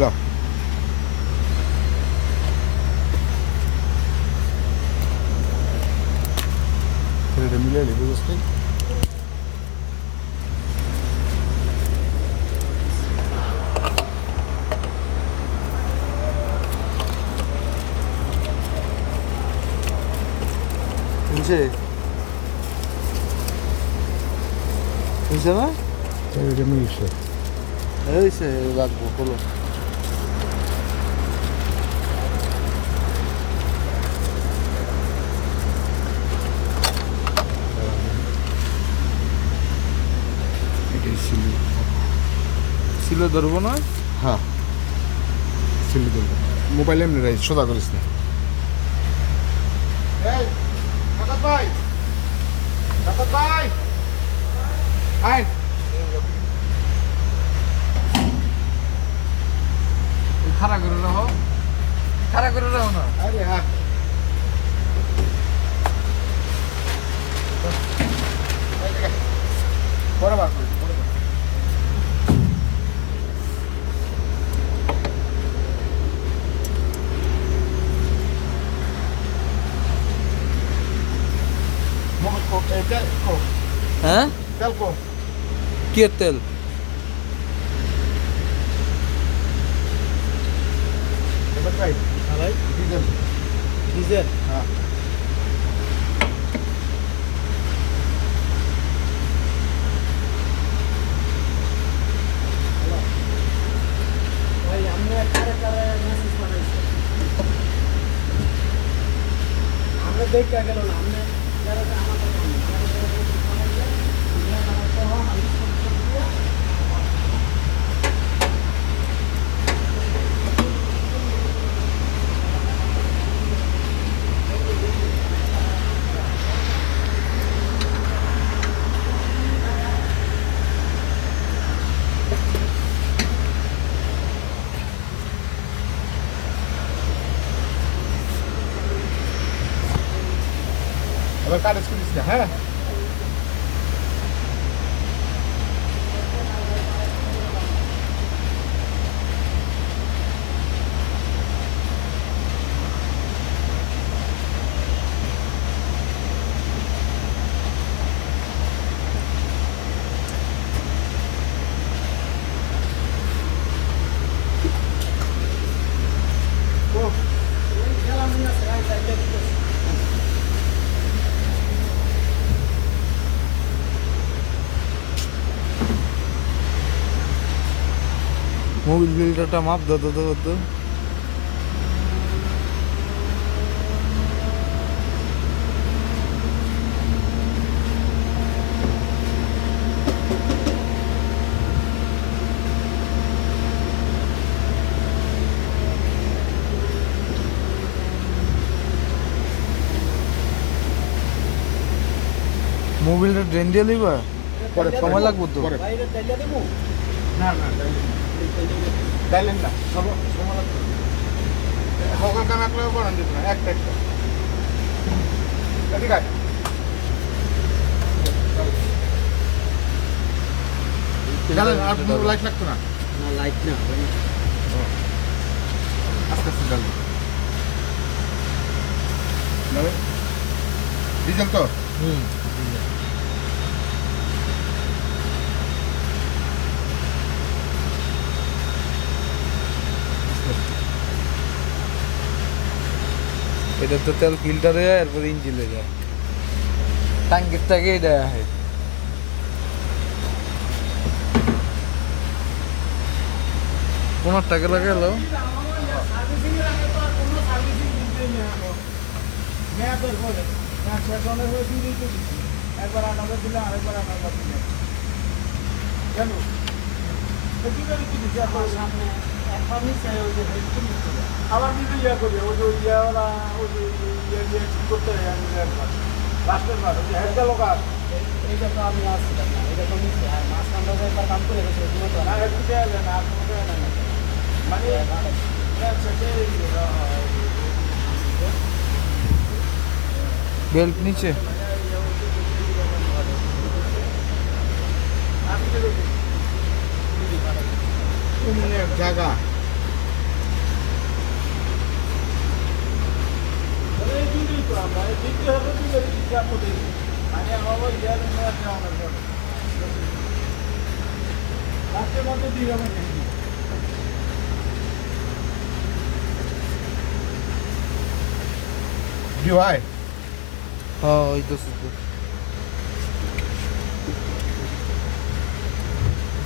ল এটা মিলে নি বুঝছিস বুঝছে বুঝছে না এটা মিলছে এই সে রাখবো হলো সিলে ধরবো না হ্যাঁ সিলে ধরবো মোবাইলে এমনি রাইস সোজা করিস না খাড়া করে রাখো না আরে হ্যাঁ বরাবর হ্যাঁ তেল কো কি তেল এবার ট্রাই আলাই ডিজেল হ্যাঁ ভাই আমরা কারে মেসেজ বানাইছি আমরা দেখা গেল না আমরা যারা আমার কথা এবার কাজ করিস না হ্যাঁ মোবিল বিলটা মাপ দাও মোবিলটা ড্রেন দিয়ে লিবা পরে সময় লাগবে তো পরে বাইরে তেলিয়া দেবো না না ডাইলেন না সকাল কাম একলাও করেন দিত না একটা ঠিক আছে আর লাইট লাগতো না না লাইট না আস্তে আস্তে ডাল ডিজেল তো হুম এটা তো তেল ফিল্টারে যায় এরপর ইঞ্জিনে যায় ট্যাঙ্কের থেকে এটা হয় পনেরো টাকা লাগে এলো সার্ভিসিং এর আগে তো আর কোনো সার্ভিসিং দিতে নেই মেয়াদের বলে সেখানে হয়ে দিয়ে দিচ্ছি একবার 8,000 দিলাম আরেকবার 8,000 দিলাম কেন কিভাবে কি দিচ্ছে আপনার সামনে একবার নিচে ওই যে হেডফোন নিচ্ছে আবার দিদি ইয়া করবে ওই যে ইয়া ওরা ওই যে ইয়ে ঠিক করতে একবার লাস্টের বার ওই যে হেড গেল কাজ এইটা তো আমি আসছিলাম না এটা তো নিচ্ছে হ্যাঁ মাছ কামড়া একবার কাম করে গেছে ওই তো না একটু দেওয়া যায় না আর কোনো দেওয়া যায় না মানে বেল্ট নিচে জায়গা তো আমরা দ্বিতীয় হবে দুটো হিসাব মধ্যে মানে আমার ইয়ার মেয়াদ নেওয়ার পরে লাস্টের মধ্যে দিয়ে যাবেন কি ভাই হ্যাঁ ওই তো শুধু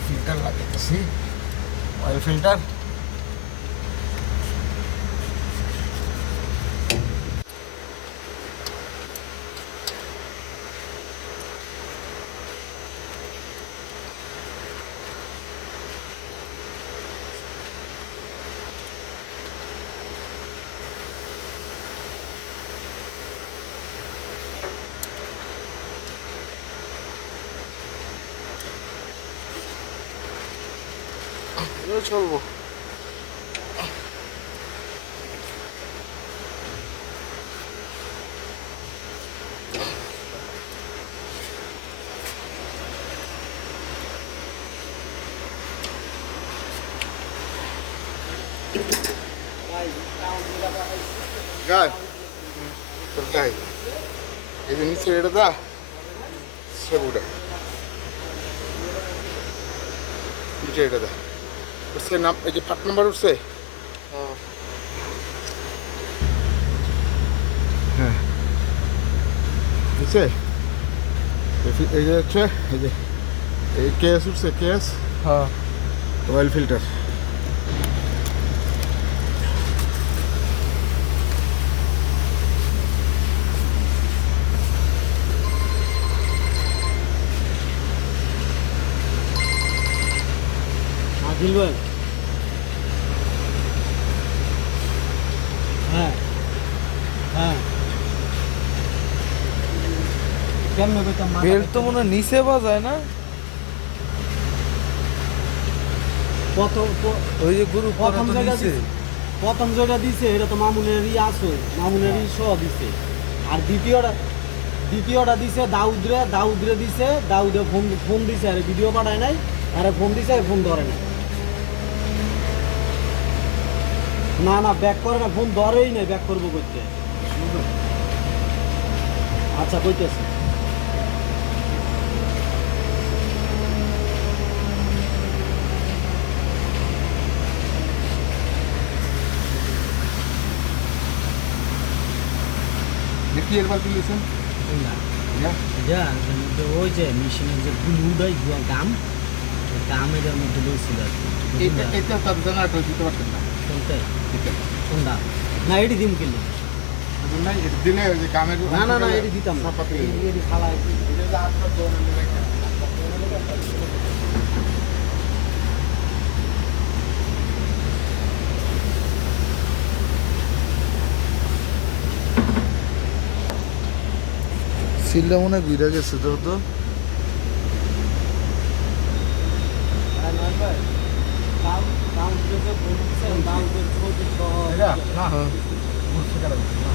ফিল্টার লাগাইতেছি অয়েল ফিল্টার চলবো গাই তোর গাই এই যে নিচে এটা দা সেবুটা নিচে এটা দা উঠছে নাম এই যে 5 নম্বর উঠছে হ্যাঁ নিচে এই যে হচ্ছে এই যে এই কেস উঠছে কেস হ্যাঁ অয়েল ফিল্টার আদিল ভাই হ্যাঁ হ্যাঁ কেমন কইতাম বেল্ট তো মনে হয় নিচে বাজায় না কত ওই যে গুরু প্রথম তো জায়গা নিচে প্রথম যেটা দিছে এটা তো মামুনেরই আছে মামুনেরই সহ দিছে আর দ্বিতীয়টা দিছে দাউদরে দিছে দাউদে ফোন দিছে আর ভিডিও পাঠায় নাই আর ফোন দিছে আর ফোন ধরে না না না ব্যাক করে না ফোন ধরেই নাই ব্যাক করবো করতে আচ্ছা কইতেছি দেখি এরবার দিয়েছেন না ওই যে মেশিনের যে গুলুটাই গাম গামের মধ্যে লইছিল এটা তার জেনারেটর দিতে পারতেন না কোনটা কোনটা না এটি দিম কিলো না এটা দিলে ওই যে কামের না না না এটি দিতাম না এটি খালা এটা যে আপনার দোকানে রেখে সিলটা মনে হয় ঘুরে গেছে তো তো এটা না বুঝতে গেল না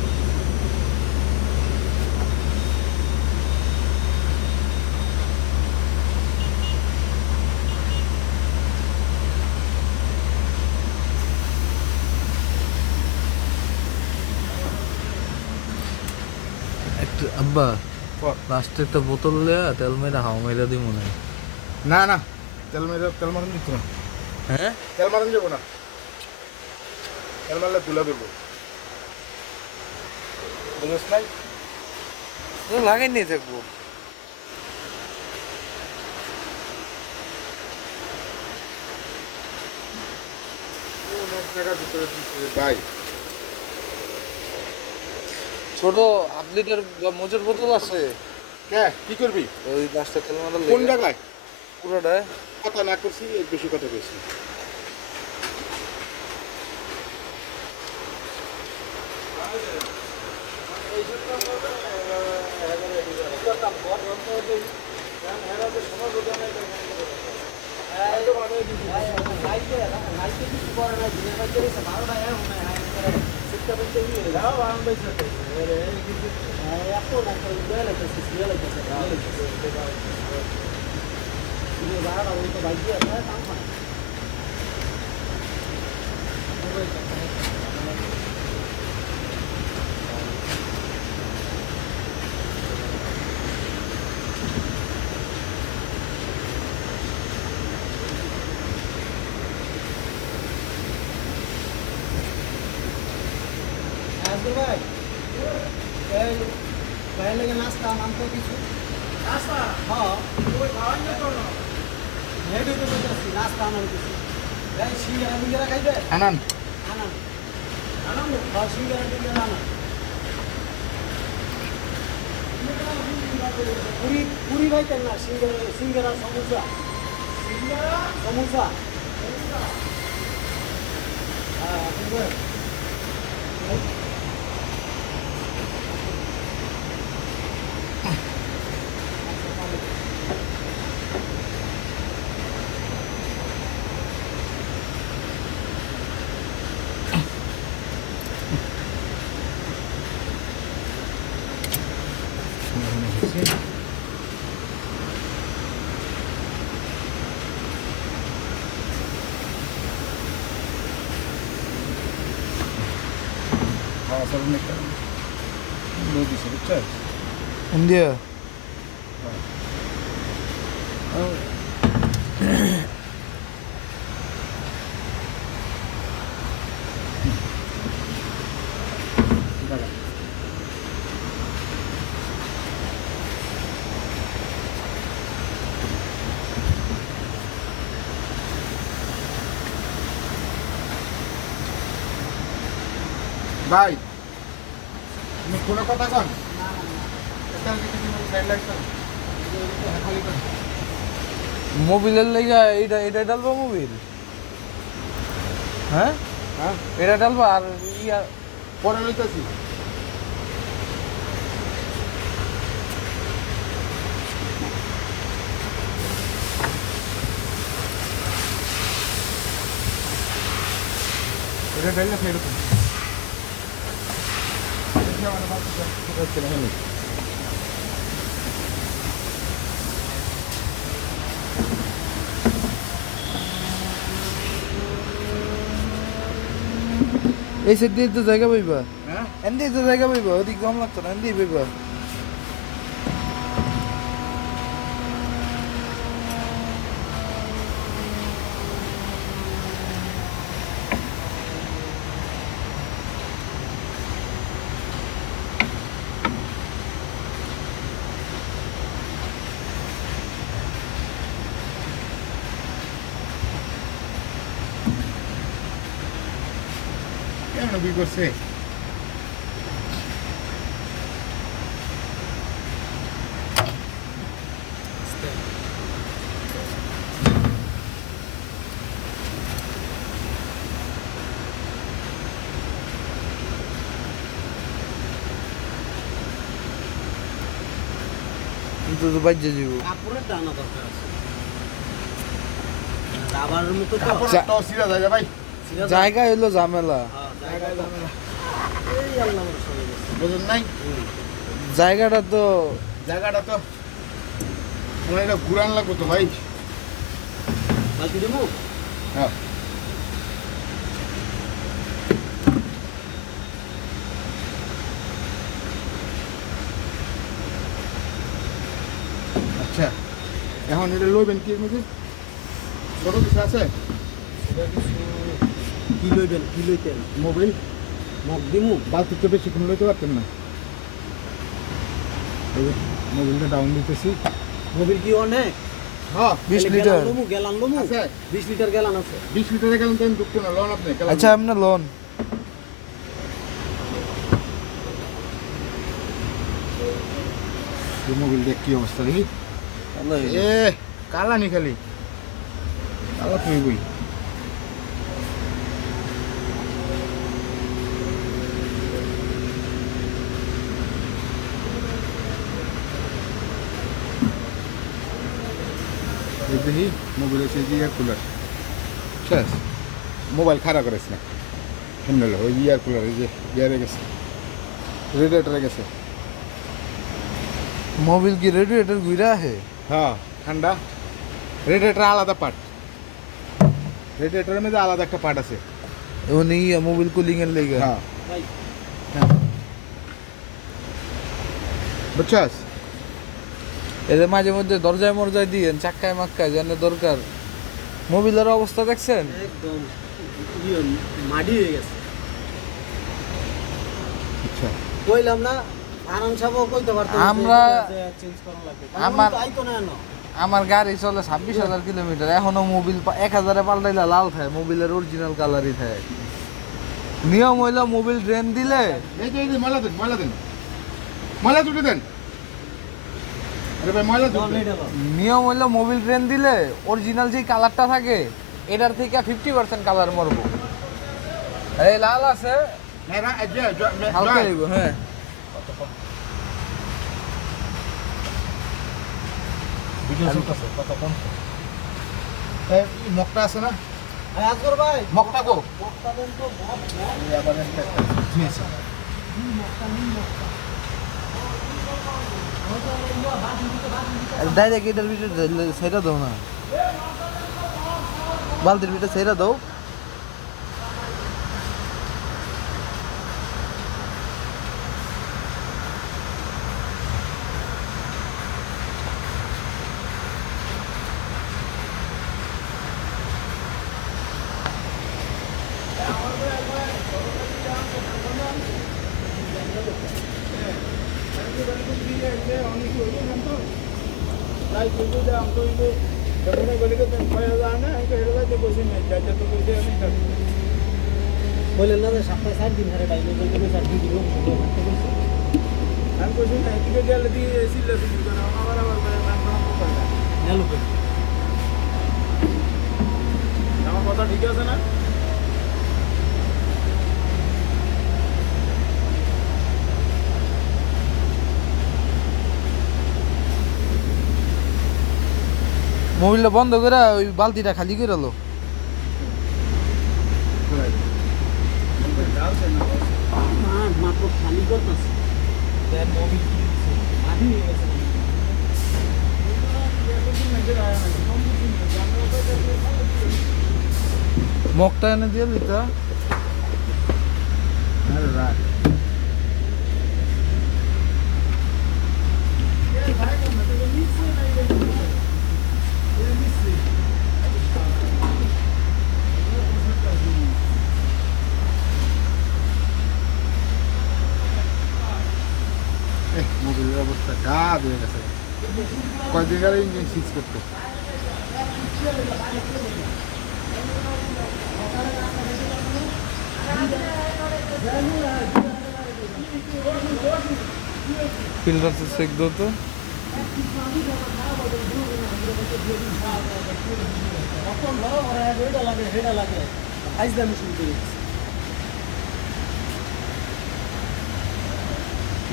একটা আব্বা বল। লাস্টে একটা বোতল লিয়া তেল মেরে হাওয়া মেরে দিই মনে হয় না না তেল মারন দিত না হ্যাঁ তেল মারন যাবো না তেল মারলে তুলা দেবো বুঝছ নাই লাগাই নিয়ে থাকবো টাকার ভিতরে দিচ্ছে ভাই ছোট 8 লিটার মোজের বোতল আছে কে কি করবি ওই লাস্টে তেল মারা কোন জায়গায় পুরোটা কথা না করছি বেশি কথা কইছি ভাই এই ভাই লাগে নাস্তা নামতো কিছু নাস্তা হ্যাঁ ওই খাওয়ান না তো হেডে তো বলতেছি নাস্তা আনার কিছু ভাই সিঙ্গারা খাইবে আনান আনান আনান হ্যাঁ সিঙ্গারা আনান পুরি পুরি খাইতেন না সিঙ্গারা সমোসা সমোসা হ্যাঁ খাওয়া চলুন একটা লোক দিছে বুঝছো ইন্ডিয়া ভাই তুমি কোনো কথা কন সাইড লাগতো খালি কর মোবিলের লেগা এটা ডালবা মোবিল হ্যাঁ হ্যাঁ এটা ডালবা আর ইয়া পরে লইতাছি এটা ডাইলে ফেরত এই সাইড দিয়ে তো জায়গা পাইবা হ্যাঁ এন্দি তো জায়গা পাইবা ওদিক কম লাগতো না এন্দি পাইবা কেন কি করছে কিন্তু তো বাজ্যে যাব কাপড়ের দানা দরকার আছে রাবারের মতো তো কাপড়টা সিধা জায়গা ভাই জায়গা হইলো ঝামেলা হ্যাঁ জায়গা দানা এই আল্লাহ আমার সঙ্গে বুঝুন নাই জায়গাটা তো জায়গাটা তো আমার এটা ঘুরান লাগবো তো ভাই বালতি দেবো হ্যাঁ আচ্ছা এখন এটা লইবেন কি এর মধ্যে ছোট কিছু আছে কি লইবেন কি লইতেন মোবাইল মগ দিমু বালতির তো বেশিক্ষণ লইতে পারতেন না এই যে মোবাইলটা ডাউন দিতেছি মোবিল কি অনেক হ্যাঁ 20 লিটার গেলান লমু আছে 20 লিটার গেলান আছে 20 লিটারে গেলেন তো আমি ঢুকতো না লন আপনি গেলাম। আচ্ছা আমনা লোন এই মোবাইল দেখ কি অবস্থা দেখি এ কালা নি খালি কালা তুই বই দেখি মোবাইল হচ্ছে ইয়ার কুলার শেষ মোবাইল খারাপ করিস না এমনি হলো ওই ইয়ার কুলার এই যে ইয়ারে গেছে রেডিয়েটারে গেছে মোবিল কি রেডিয়েটর ঘুরা আছে হ্যাঁ ঠান্ডা রেডিয়েটার আলাদা পার্ট রেডিয়েটারের মধ্যে আলাদা একটা পার্ট আছে উনি মোবিল কুলিং এর লেগে হ্যাঁ ভাই বুঝছাস এদের মাঝে মধ্যে দরজায় মরজায় দিয়েন চাক্কায় মাক্কায় জানে দরকার মোবিলের অবস্থা দেখছেন একদম ইয়ে মাডি হয়ে গেছে আচ্ছা কইলাম না আনন্দ সাহেবও কইতে পারতো আমরা- চেঞ্জ করা লাগবে আমার- তাই তো না আমার গাড়ি চলে 26,000 কিলোমিটার, এখনো মোবিল 1,000-এ পাল্টাইলে লাল থাকে, মোবিলের অরিজিনাল কালারই থাকে। নিয়ম হইলো মোবিল ড্রেন দিলে এই যে ময়লা দেন ময়লা তুলে দেন আরে ভাই ময়লা তুলে দেন। নিয়ম হইলো মোবিল ড্রেন দিলে অরিজিনাল যে কালারটা থাকে এটার থেকে 50% কালার মরবো। এই লাল আছে হ্যাঁ হালকা দিব, হ্যাঁ মগটা আছে না আজগর ভাই মগটা গো মক্কা দেন তো আবার একটা দিয়েছে ডাইরেক্ট এটার ভিতরে সেটা দাও না, বালতির ভিতরে সেটা দাও। তাই কিন্তু যে আমি তো যখন গলিকে 6,000 না আমি হেরে যাইতে বসে নাই যাইতে তো বসে আমি বললেন না যে সপ্তাহে 7 দিন ধরে টাইম বলতে বসে 2 দিন আমি বসে না এদিকে গেলে দিয়ে সিলে শুরু করে আবার করে মান করে গেল আমার কথা ঠিক আছে না মোবিলটা বন্ধ করে ওই বালতিটা খালি করে লো। মাত্র খালি করতেছে মোবিল মাটি হয়ে গেছে মগটা এনে দিয়ে দিতা। আরে রাখ মোবিলের অবস্থা খারাপ হয়ে গেছে কয়দিন গেলে ইঞ্জিন সিজ করতে ফিল্টার চেক দাও তো। হেডা লাগে আইস দামি শুরু করে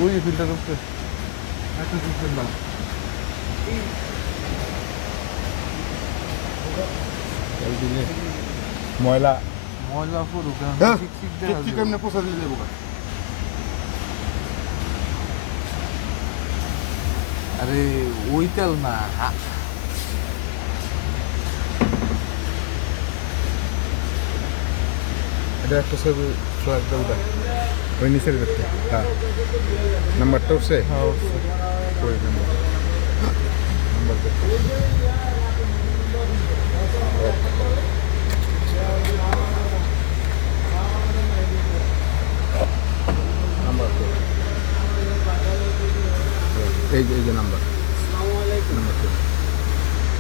ওই ফিল্টার উপরে একটা সিস্টেম না ময়লা ময়লা পুরো হ্যাঁ, ঠিক ঠিক দেখা ঠিক যায়। কেমনে পোষা দিয়ে দেবো আরে ওই তেল না, এটা একটা ছবি ফ্ল্যাটটা উঠা ওই নিচের দেখতে হ্যাঁ নাম্বারটা উঠছে হ্যাঁ, অবশ্যই। ওই নাম্বার নাম্বার দেখতে নাম্বার এই যে নাম্বার আসসালামু আলাইকুম নাম্বার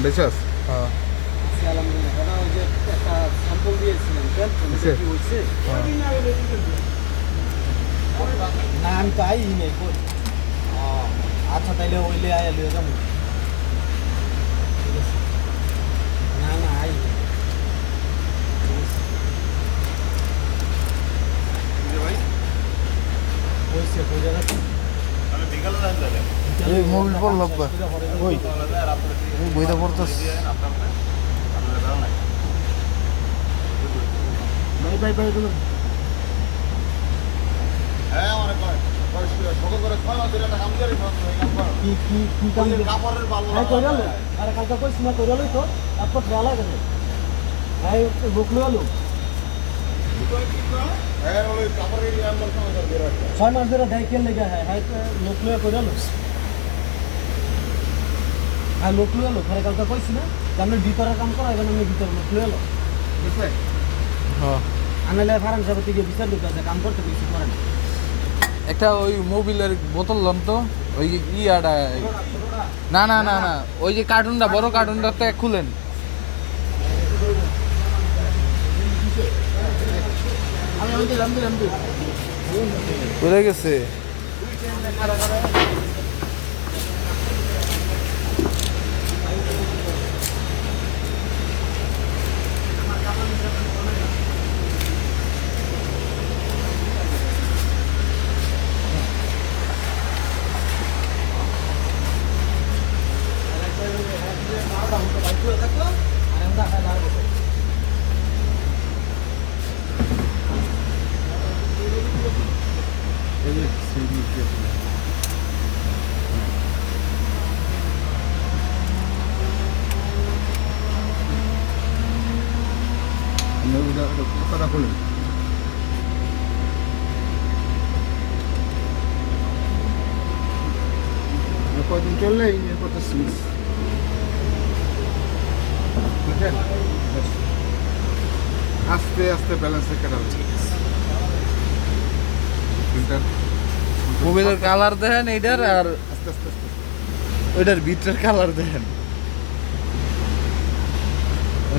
দেখছস হ্যাঁ আলহামদুলিল্লাহ ওটা ওই যে একটা স্যাম্পল দিয়েছিলাম কেন হয়েছে? কি হয়েছে না আমি তো আই নাই কই আচ্ছা তাইলে ওইলে আয়া লিয়ে যাবো ঠিক আছে না না আই নাই। হয়েছে কই জায়গাতে এই মোবিল পড়ল আব্বা, ওই এই বইটা পড়তেছ। ভাই কি কি কি কাম আই কইরাল আরে কালকে কইছ না কইরালই তো তারপর ভালো লাগে আই বুকলো আলো 6 মাস ধরে দায়িত্ব লেগে হ্যাঁ লোকলো কইরাল আর লোকলো আলো আরে কালকে কইছ না আমরা ভিতরের কাম করা এখানে আমি ভিতরে লোকলো আলো হ্যাঁ আনালে ফারাম সাহেব থেকে বিচার দিতে আছে কাম করতে কিছু করে না একটা ওই মোবিলের বোতল লন তো ওই ইয়াটা না না না না ওই যে কার্টুনটা বড় কার্টুনটা তো খুলেন আমি দিলাম পড়ে গেছে এই যে সিডি কথা বলুন কদিন চললে ইঞ্জিন কত সুইচ বুঝলেন আস্তে আস্তে ব্যালেন্সে কাটাবে ফিল্টার মোবিলের কালার দেখেন এইটার আর আস্তে আস্তে আস্তে ওইটার ভিতরের কালার দেখেন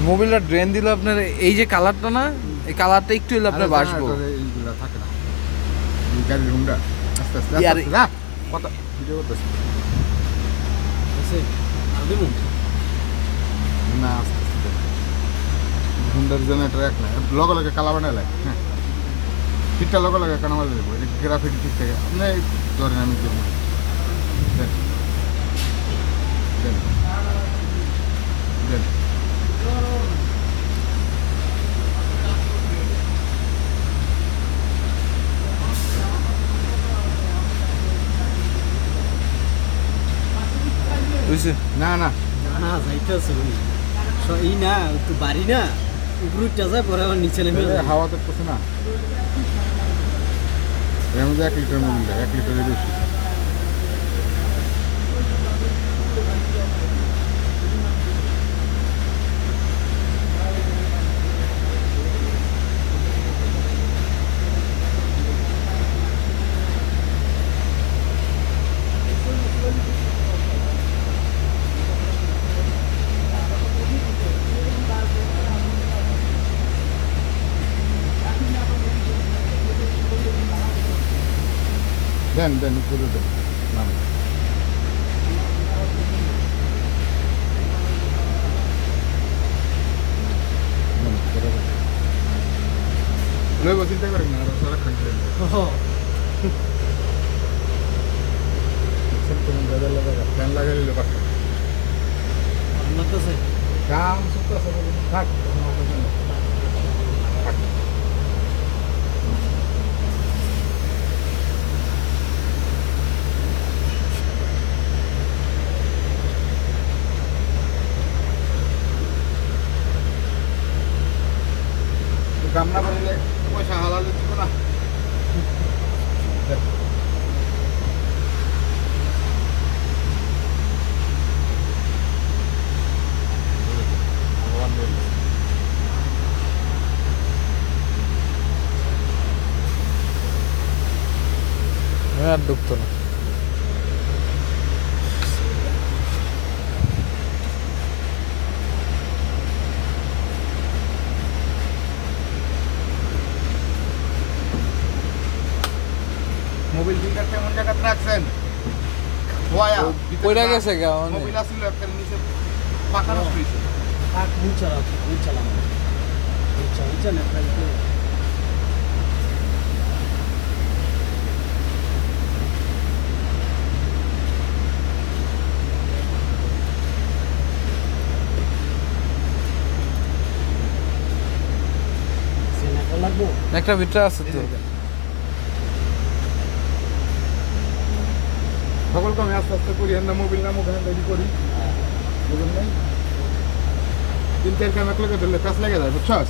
মোবিলটা ড্রেন দিলে আপনার এই যে কালারটা না এই কালারটা একটু হলে আপনার বাসবো এইগুলা থাকে না এই গাড়ির রুমটা আস্তে আস্তে ইয়ার- আস্তে না কথা ভিডিও করতেছি না আস্তে আস্তে হুন্ডার জেনারেটর এক না লগে লগে কালা বানালে হ্যাঁ ঠিকটা লগে লগে কানা মারা দেবো এটা গ্রাফিটি ঠিক থাকে আপনি ধরেন আমি দেবো দেন দেন দেন বুঝছে না না না যাইতেছে এই না একটু বাড়ি না উপরটা যায় পরে আবার নিচে নেমে এই যায়। হাওয়া দেখতেছে না এর মধ্যে 1 লিটার মূল্য 1 লিটারের বেশি দেন দেন উপরে দেন নাম লইব চিন্তা করেন না আর সারা খাইতে ফ্যান লাগাইলে বাকি আমার কাছে কাম সুতো সব থাক কাম না করলে পয়সা হালাল দিব না আর ঢুকতো না মোবাইল ফিল্টার কেমন জায়গাতে রাখছেন ওয়া পড়ে গেছে গা অনেক। মোবাইল আসলে একটা নিচে পাকা নষ্ট হয়েছে পাক মুচালা মুচালাম মুচা মুচা না প্রায় সেনা লাগবো একটা ভিতরে আছে তো সকলকে আমি আস্তে আস্তে করি হ্যাঁ মোবাইল না মোবাইল রেডি করি বুঝলেন নাই 3-4 কাম একলগে ধরলে কাজ লেগে যায় বুঝছস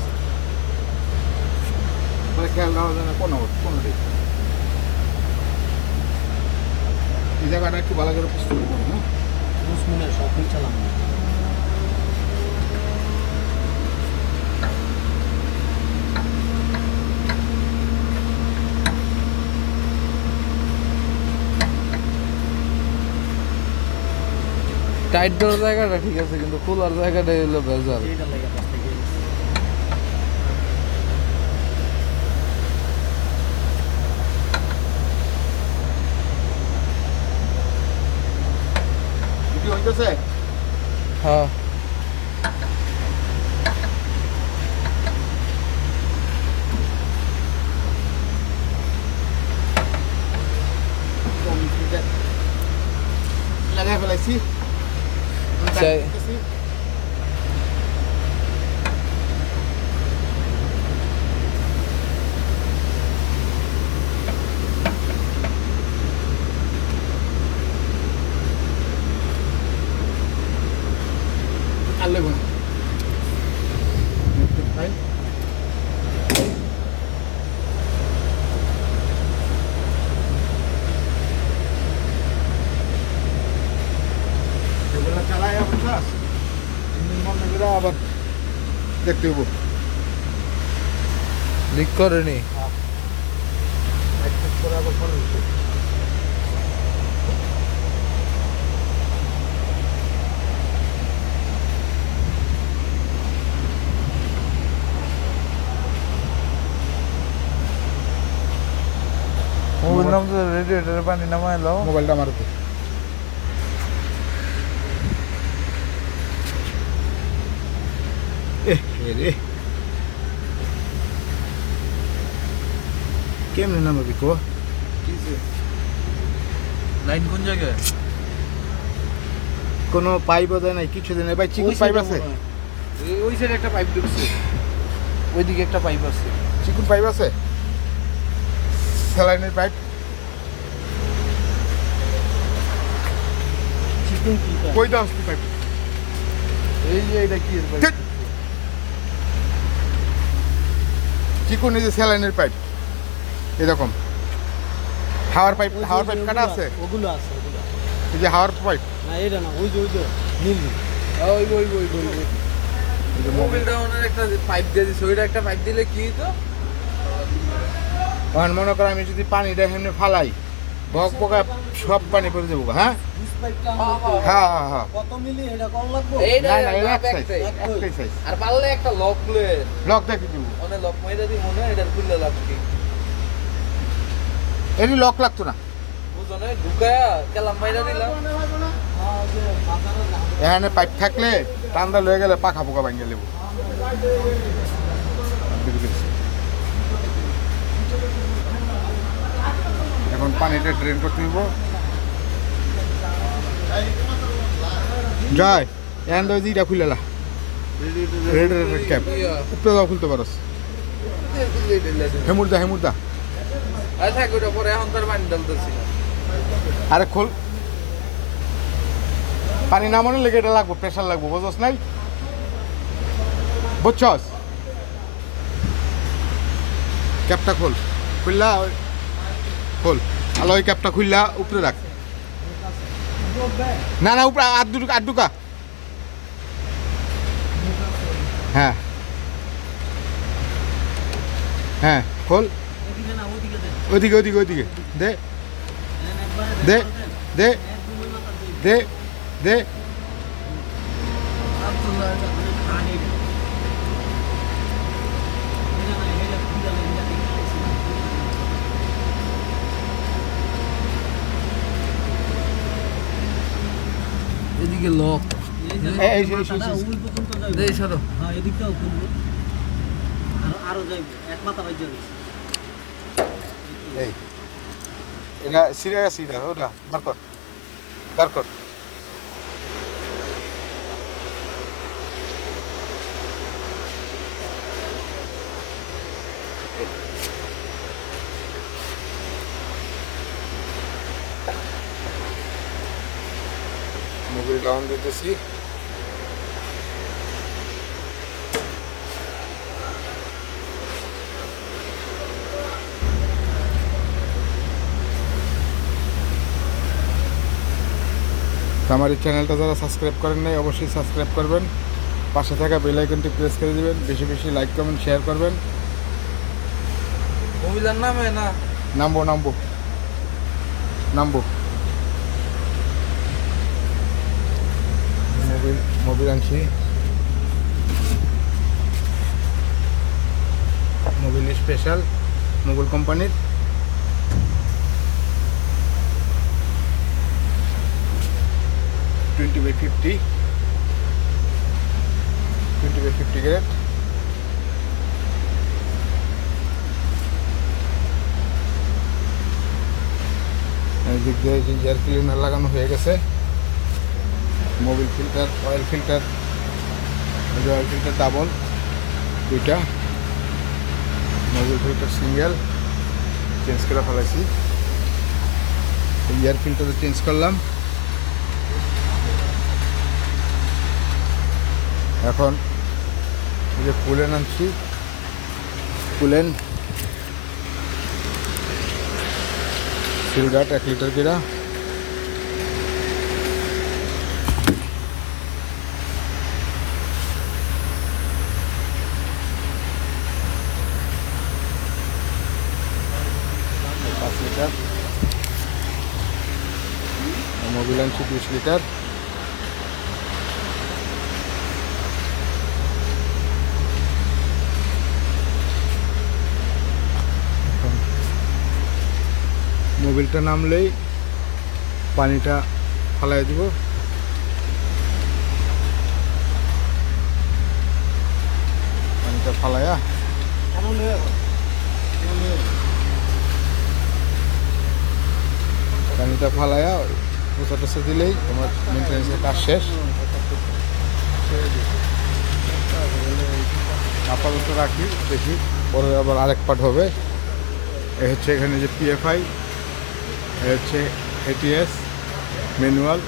মানে খেয়াল রাখা যায় না কোনো দিক এই জায়গাটা একটু ভালো করে প্রস্তুত করুন হ্যাঁ মুসমিনা সব মুচালাম টাইট দেওয়ার জায়গাটা ঠিক আছে কিন্তু খোলার জায়গাটাই হলো ভেজাল। এইটা লাগে পাঁচ থেকে কি হইতেছে? হ্যাঁ লাগাই ফেলাইছি। চাই। আর লেবু না। ভাই এগুলো চালাই বুঝছাস? ইঞ্জিন বন্ধ করে আবার দেখতে হইব। লিক করেনি। এক করে আবার পরে হইব। মোবাইল নাম তো রেডিয়েটারে পানি নামাই লাও। মোবাইলটা আমার হাতে। রে কেমনে নামাবি কো? লাইন কোন জায়গায়? কোনো পাইপ দেয় নাই কিছু দেয় নাই ভাই। চিকুন পাইপ আছে? ওই সাইডে একটা পাইপ ঢুকছে, ওইদিকে একটা পাইপ আছে। চিকুন পাইপ আছে? স্যালাইনের পাইপ? চিকেন কি কই দাও পাইপ? এই যে এটা কি এর পাইপ? ধ্যাৎ। চিকুন এই যে স্যালাইনের পাইপ এরকম হাওয়ার পাইপ কাটা আছে? ওগুলো আছে ওগুলো। এই যে হাওয়ার পাইপ না এটা না ওই যে নীল ওই ওই ওই ওই মোবাইল ডাউনের একটা পাইপ দিয়ে দিছে, ওইটা একটা পাইপ দিলে কি হতো? এখন মনে করো আমি যদি পানিটা এমনি ফালাই বক বকা সব পানি করে দেবো। হ্যাঁ হ্যাঁ হ্যাঁ হ্যাঁ। কত মিলি এটা কম লাগবে? এইটা না না এর এক মাপ সাইজ একটাই। একটাই সাইজ। আর পারলে একটা লক লয়ে লক দেখে দিব। অনেক লক মাইরা দি মনে হয় এটার খুললে লাগবে। এরই লক লাগতো না। বুঝো না ঢুকায়া কেলাম মাইরা দিলাম। হ্যাঁ যে বাজারে না এখানে পাইপ থাকলে টান্দা লয়ে গেলে পাখা পোকা ভাঙিয়ে লেবো। এখন পানিটা ড্রেন করতে দিব। জয় এখন ওই দিকটা খুলে লা। রেডিয়েটর ক্যাপ উপরে দাও খুলতে পারস। হেমুরদা হেমুরদা আরে থাক ওটা পরে এখন তোর পানি ঢালতেছি না। আরে খোল। পানি নামানোর লেগে এটা লাগবো, প্রেশার লাগবো, বুঝছস নাই? বুঝছস? ক্যাপটা খোল। খুললা খোল। আলো ওই ক্যাপটা খুললা উপরে রাখ। না না উপরে আড্ডুকা। হ্যাঁ হ্যাঁ খোল। ওদিকে না ওদিকে দেন। ওইদিকে ওইদিকে ওইদিকে দে একবারে দে দে একদম মাথা দিয়ে দে দে। আব্দুল্লাহ এটা খানি এটা না এটা কি জানে এটা দেখতেছি না। এদিকে লক। এই যে এই মাথাটা ওই পর্যন্ত যাবে। এই সরো। হ্যাঁ এদিকটাও খুলবো। আরো যাইবে এক মাথা বাইজা গেছে। এই এটা সিরিয়াস এটা ওটা বার কর বার কর। মোবাইল ডাউন দিতেছি। তো আমার এই চ্যানেলটা যারা সাবস্ক্রাইব করেন নাই অবশ্যই সাবস্ক্রাইব করবেন, পাশে থাকা বেল আইকনটি প্রেস করে দিবেন, বেশি বেশি লাইক কমেন্ট শেয়ার করবেন। মোবাইলের নামে না নামবো নামবো নামবো মোবিল আনছি, মোবিল স্পেশাল, মোবিল কোম্পানির। Twenty by fifty grade. এদিক দিয়ে এয়ার ক্লিনার লাগানো হয়ে গেছে, mobil filter, oil filter, oil filter double দুইটা, মোবিল ফিল্টার সিঙ্গেল চেঞ্জ করে ফেলাইছি। এয়ার ফিল্টার চেঞ্জ করলাম। এখন এই যে কুলেন আনছি, কুলেন সিলগাট 1 লিটার কিরা। লিটার মোবিল আনছি 20 লিটার। মোবিলটা নামলেই পানিটা ফালাই দিব। পানিটা ফালাইয়া পোছা টোছা দিলেই তোমার মেনটেন্যান্সের কাজ শেষ। আপাতত রাখি, দেখি পরে আবার আরেক পার্ট হবে। এ হচ্ছে এখানে যে পিএফআই, এ হচ্ছে ATS manual,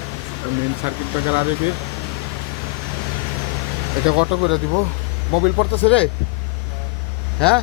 main circuit breaker আরবির। এটা কত করে দিব? মোবিল পড়তেছে রে, হ্যাঁ